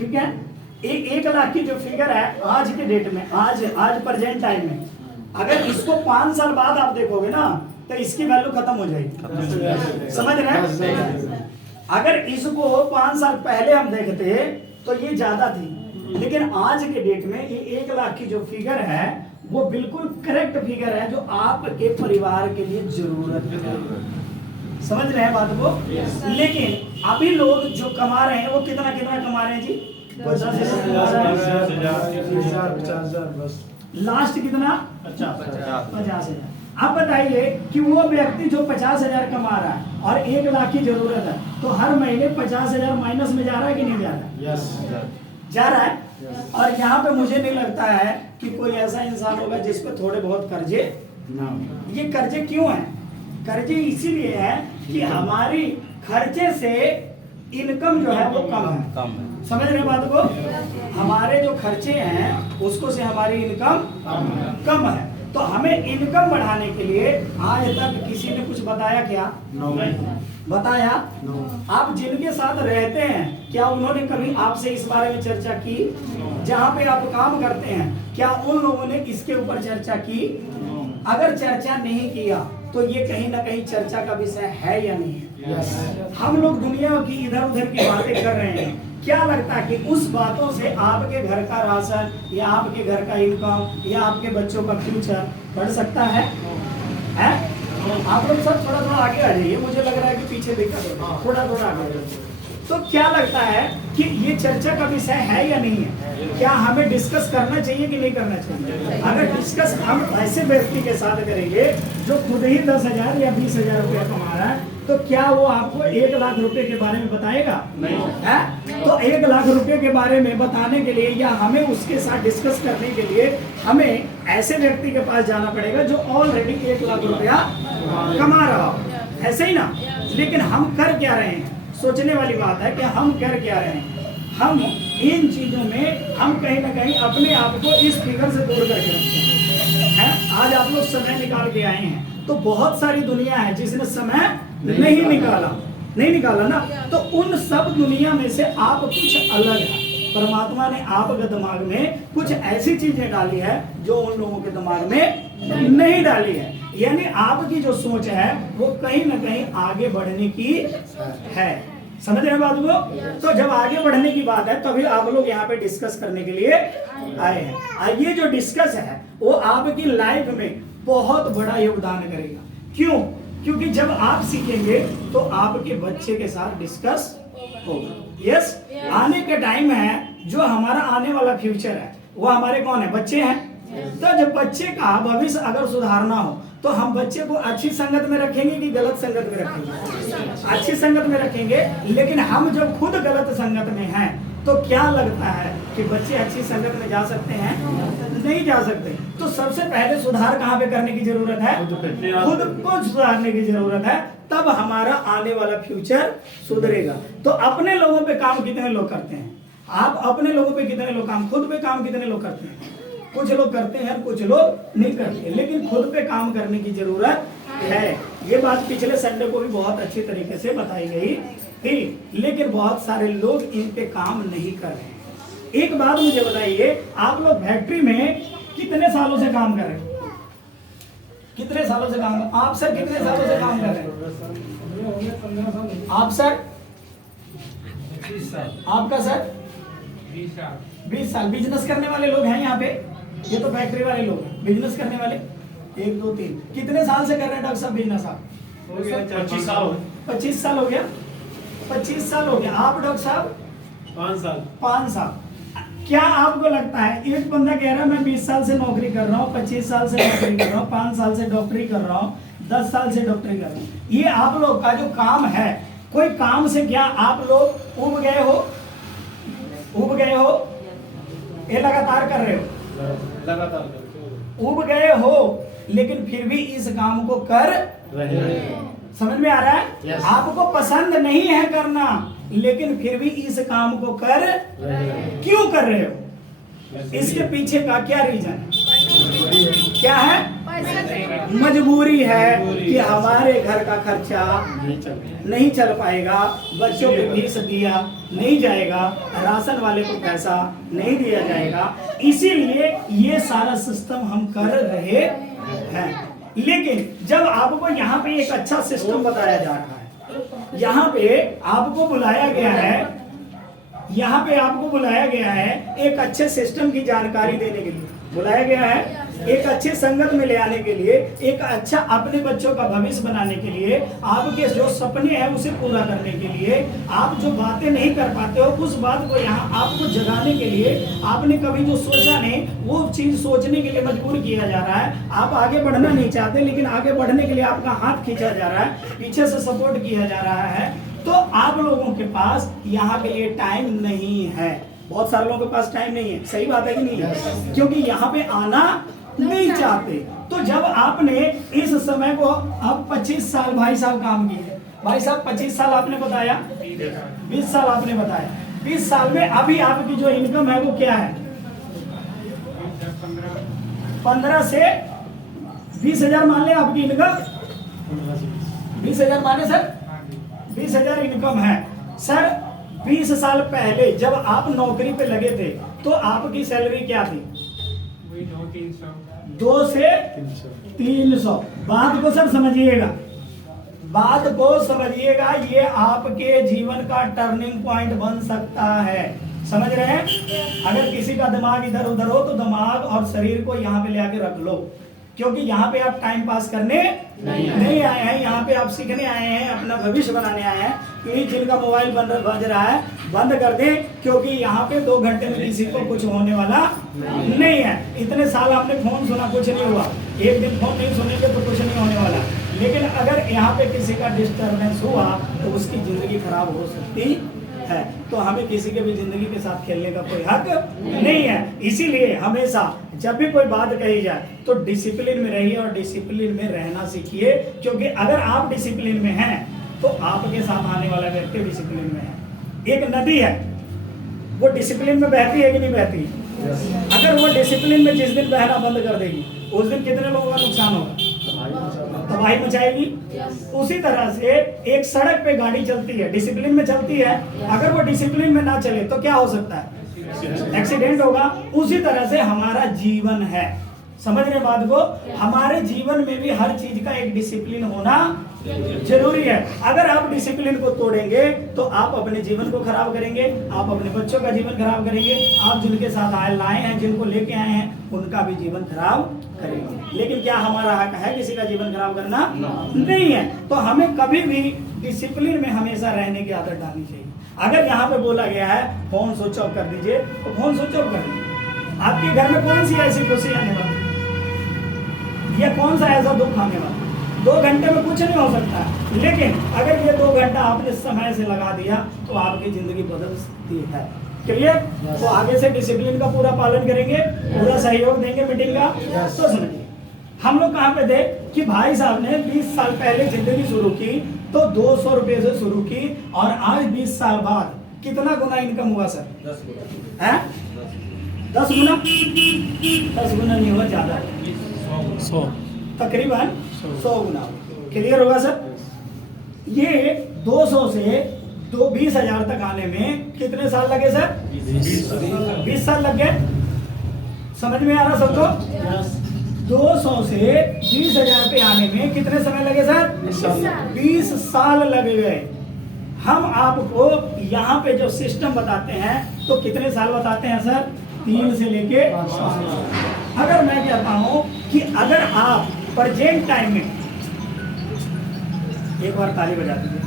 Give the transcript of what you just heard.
ठीक है। 1 लाख की जो फिगर है आज के डेट में, आज प्रेजेंट टाइम में, अगर इसको 5 साल बाद आप देखोगे ना तो इसकी वैल्यू खत्म हो जाएगी। समझ रहे हैं? अगर इसको 5 साल पहले हम देखते तो ये ज्यादा थी, लेकिन आज के डेट में ये 1 लाख की जो फिगर है वो बिल्कुल करेक्ट फिगर है जो आपके परिवार के लिए जरूरत है। समझ रहे हैं बात को? लेकिन अभी लोग जो कमा रहे हैं वो कितना कमा रहे हैं जी? 50,000 बस। लास्ट कितना? 50,000। अब बताइए कि वो व्यक्ति जो 50,000 कमा रहा है और 1 लाख की जरूरत है, तो हर महीने 50,000 माइनस में जा रहा है कि नहीं जा रहा है? यस जा रहा है। और यहाँ पे मुझे नहीं लगता है कि कोई ऐसा इंसान होगा जिसको थोड़े बहुत कर्जे ना हो। ये कर्जे क्यों हैं? कर्जे इसीलिए है कि हमारी खर्चे से इनकम जो है वो कम है। समझ रहे बात को? हमारे जो खर्चे हैं उसको से हमारी इनकम कम है। तो हमें इनकम बढ़ाने के लिए आज तक किसी ने कुछ बताया क्या? बताया? आप जिनके साथ रहते हैं क्या उन्होंने कभी आपसे इस बारे में चर्चा की? जहाँ पे आप काम करते हैं क्या उन लोगों ने इसके ऊपर चर्चा की? अगर चर्चा नहीं किया तो ये कहीं ना कहीं चर्चा का विषय है या नहीं है? हम लोग दुनिया की इधर उधर की बातें कर रहे हैं। क्या लगता है कि उस बातों से आपके घर का राशन या आपके घर का इनकम या आपके बच्चों का फ्यूचर बढ़ सकता है? आप लोग सब थोड़ा आगे आ जाइए, मुझे लग रहा है कि पीछे देखा थोड़ा आगे आ जाइए। तो क्या लगता है कि ये चर्चा का विषय है या नहीं है? क्या हमें डिस्कस करना चाहिए कि नहीं करना चाहिए? अगर डिस्कस हम ऐसे व्यक्ति के साथ करेंगे जो खुद ही 10,000 या 20,000 रुपया कमा रहा है, तो क्या वो आपको 1 लाख रुपए के बारे में बताएगा? नहीं है? तो 1 लाख रुपए के बारे में बताने के लिए या हमें उसके साथ डिस्कस करने के लिए हमें ऐसे व्यक्ति के पास जाना पड़ेगा जो ऑलरेडी 1 लाख रुपया कमा रहा हो। ऐसे ही ना? लेकिन हम कर क्या रहे हैं? सोचने वाली बात है कि हम कर क्या रहे हैं। हम इन चीजों में हम कहीं ना कहीं अपने आप को इस फिगर से दूर करके रखते हैं। आज आप लोग समय निकाल के आए हैं, तो बहुत सारी दुनिया है जिसने समय नहीं निकाला ना। तो उन सब दुनिया में से आप कुछ अलग है। परमात्मा ने आपके दिमाग में कुछ ऐसी चीजें डाली है जो उन लोगों के दिमाग में नहीं डाली है। यानी आपकी जो सोच है वो कहीं ना कहीं आगे बढ़ने की है। समझ रहे हैं बात को? तो जब आगे बढ़ने की बात है तभी आप लोग यहाँ पे डिस्कस करने के लिए आए हैं। ये जो डिस्कस है वो आपकी लाइफ में बहुत बड़ा योगदान करेगा। क्यों? क्योंकि जब आप सीखेंगे तो आपके बच्चे के साथ डिस्कस होगा। यस, आने का टाइम है, जो हमारा आने वाला फ्यूचर है वो हमारे कौन है? बच्चे हैं। तो जब बच्चे का भविष्य अगर सुधारना हो तो हम बच्चे को अच्छी संगत में रखेंगे कि गलत संगत में रखेंगे? अच्छी संगत में रखेंगे। लेकिन हम जब खुद गलत संगत में हैं तो क्या लगता है कि बच्चे अच्छी संगत में जा सकते हैं? नहीं जा सकते। तो सबसे पहले सुधार कहाँ पे करने की जरूरत है? खुद को सुधारने की जरूरत है, तब हमारा आने वाला फ्यूचर सुधरेगा। तो अपने लोगों पे काम कितने लोग करते हैं? आप अपने लोगों पे कितने लोग काम, खुद पे काम कितने लोग करते हैं? कुछ लोग करते हैं, कुछ लोग नहीं करते। लेकिन खुद पे काम करने की जरूरत है। ये बात पिछले संडे को भी बहुत अच्छी तरीके से बताई गई थी, लेकिन बहुत सारे लोग इन पे काम नहीं कर रहे हैं। एक बात मुझे बताइए, आप लोग फैक्ट्री में कितने सालों से काम कर रहे हैं? कितने सालों से काम? आप सर कितने सालों से काम कर रहे हैं? आप सर? आपका सर? 20 साल। बिजनेस करने वाले लोग हैं यहाँ पे? ये तो फैक्ट्री वाले लोग हैं। बिजनेस करने वाले 1 2 3 कितने साल से कर रहे हैं डॉक्टर साहब बिजनेस? आप 25 साल। 25 साल हो गया। 25 साल हो गया। आप डॉक्टर साहब? 5 साल। क्या आपको लगता है एक बंदा कह रहा है मैं 20 साल से नौकरी कर रहा हूँ, 25 साल से नौकरी कर रहा हूँ, 5 साल से डॉक्टरी कर रहा हूँ, 10 साल से डॉक्टरी कर रहा हूँ, ये आप लोग का जो काम है, कोई काम से क्या आप लोग उब गए हो? उब गए हो? ये लगातार कर रहे हो? लगातार उब गए हो, लेकिन फिर भी इस काम को कर रहे हो। समझ में आ रहा है? yes. आपको पसंद नहीं है करना, लेकिन फिर भी इस काम को कर क्यों कर रहे हो? इसके पीछे का क्या रीजन है? क्या है? मजबूरी है कि हमारे घर का खर्चा नहीं चल पाएगा, बच्चों की फीस दिया नहीं जाएगा, राशन वाले को पैसा नहीं दिया जाएगा, इसीलिए ये सारा सिस्टम हम कर रहे हैं। लेकिन जब आपको यहाँ पे एक अच्छा सिस्टम बताया जा रहा है, यहाँ पे आपको बुलाया गया है, यहाँ पे आपको बुलाया गया है एक अच्छे सिस्टम की जानकारी देने के लिए, बुलाया गया है एक अच्छे संगत में ले आने के लिए, एक अच्छा अपने बच्चों का भविष्य बनाने के लिए, आपके जो सपने हैं उसे पूरा करने के लिए, आप जो बातें नहीं कर पाते हो उस बात को यहाँ आपको जगाने के लिए, आपने कभी जो सोचा नहीं वो चीज सोचने के लिए मजबूर किया जा रहा है। आप आगे बढ़ना नहीं चाहते, लेकिन आगे बढ़ने के लिए आपका हाथ खींचा जा रहा है, पीछे से सपोर्ट किया जा रहा है। तो आप लोगों के पास यहाँ के लिए टाइम नहीं है, बहुत सारे लोगों के पास टाइम नहीं है, सही बात है कि नहीं है? क्योंकि यहाँ पे आना नहीं चाहते। तो जब आपने इस समय को अब 25 साल भाई साहब काम किए, भाई साहब 25 साल आपने बताया, 20 साल आपने बताया, 20 साल में अभी आपकी जो इनकम है वो क्या है? 15 से 20,000 मान ले आपकी इनकम, 20,000 माने सर, 20,000 इनकम है सर। 20 साल पहले जब आप नौकरी पे लगे थे तो आपकी सैलरी क्या थी? 2 से 300। बात को सर समझिएगा, बात को समझिएगा, ये आपके जीवन का टर्निंग पॉइंट बन सकता है, समझ रहे हैं? अगर किसी का दिमाग इधर उधर हो तो दिमाग और शरीर को यहाँ पे ले आके रख लो, क्योंकि यहाँ पे आप टाइम पास करने नहीं आए हैं, यहाँ पे आप सीखने आए हैं, अपना भविष्य बनाने आए हैं। प्लीज जिनका मोबाइल बज रहा है बंद कर दें, क्योंकि यहाँ पे 2 घंटे में किसी को कुछ होने वाला नहीं है। इतने साल आपने फोन सुना, कुछ नहीं हुआ, एक दिन फोन नहीं सुनेंगे तो कुछ नहीं होने वाला। लेकिन अगर यहाँ पे किसी का डिस्टर्बेंस हुआ तो उसकी जिंदगी खराब हो सकती है। तो हमें किसी के भी जिंदगी के साथ खेलने का कोई हक नहीं है। इसीलिए हमेशा जब भी कोई बात कही जाए तो डिसिप्लिन में रहिए और डिसिप्लिन में रहना सीखिए, क्योंकि अगर आप डिसिप्लिन में हैं तो आपके साथ आने वाला व्यक्ति डिसिप्लिन में है। एक नदी है, वो डिसिप्लिन में बहती है कि नहीं बहती? अगर वो डिसिप्लिन में जिस दिन बहना बंद कर देगी उस दिन कितने लोगों का नुकसान होगा? तबाही मचाएगी। उसी तरह से एक सड़क पे गाड़ी चलती है, डिसिप्लिन में चलती है, अगर वो डिसिप्लिन में ना चले तो क्या हो सकता है? एक्सीडेंट होगा। उसी तरह से हमारा जीवन है, समझ रहे बात को? हमारे जीवन में भी हर चीज का एक डिसिप्लिन होना जरूरी है। अगर आप डिसिप्लिन को तोड़ेंगे तो आप अपने जीवन को खराब करेंगे, आप अपने बच्चों का जीवन खराब करेंगे, आप जिनके साथ लाए हैं, जिनको लेके आए हैं, उनका भी जीवन खराब करेंगे। लेकिन क्या हमारा हक है किसी का जीवन खराब करना? नहीं है। तो हमें कभी भी डिसिप्लिन में हमेशा रहने की आदत डालनी चाहिए। अगर यहाँ पे बोला गया है फोन स्विच ऑफ कर दीजिए तो फोन स्विच ऑफ कर दीजिए। आपके घर में कौन सी ऐसी खुशी आने वाली, या कौन सा ऐसा दुख आने वाला? 2 घंटे में कुछ नहीं हो सकता, लेकिन अगर ये 2 घंटा आपने समय से लगा दिया तो आपकी जिंदगी बदल सकती है। क्लियर? तो आगे से डिसिप्लिन का पूरा पालन करेंगे, पूरा सहयोग देंगे मीटिंग का। तो समझिए हम लोग कहाँ पे थे कि भाई साहब ने 20 साल पहले जिंदगी शुरू की तो 200 रुपए से शुरू की, और आज 20 साल बाद कितना गुना इनकम हुआ सर? 10 गुना। 10 गुना? 10 गुना नहीं हुआ, ज्यादा, 100, तकरीबन 100 गुना। क्लियर होगा सर? ये 200 से 20,000 तक आने में कितने साल लगे सर? 20 साल लग गए। समझ में आ रहा सबको? 200 से 20,000 पे आने में कितने समय लगे सर? 20 साल लग गए। हम आपको यहाँ पे जो सिस्टम बताते हैं तो कितने साल बताते हैं सर? 3 से लेके 5 साल। अगर मैं कहता हूँ कि अगर आप प्रेजेंट टाइम में, एक बार ताली बजा दीजिए।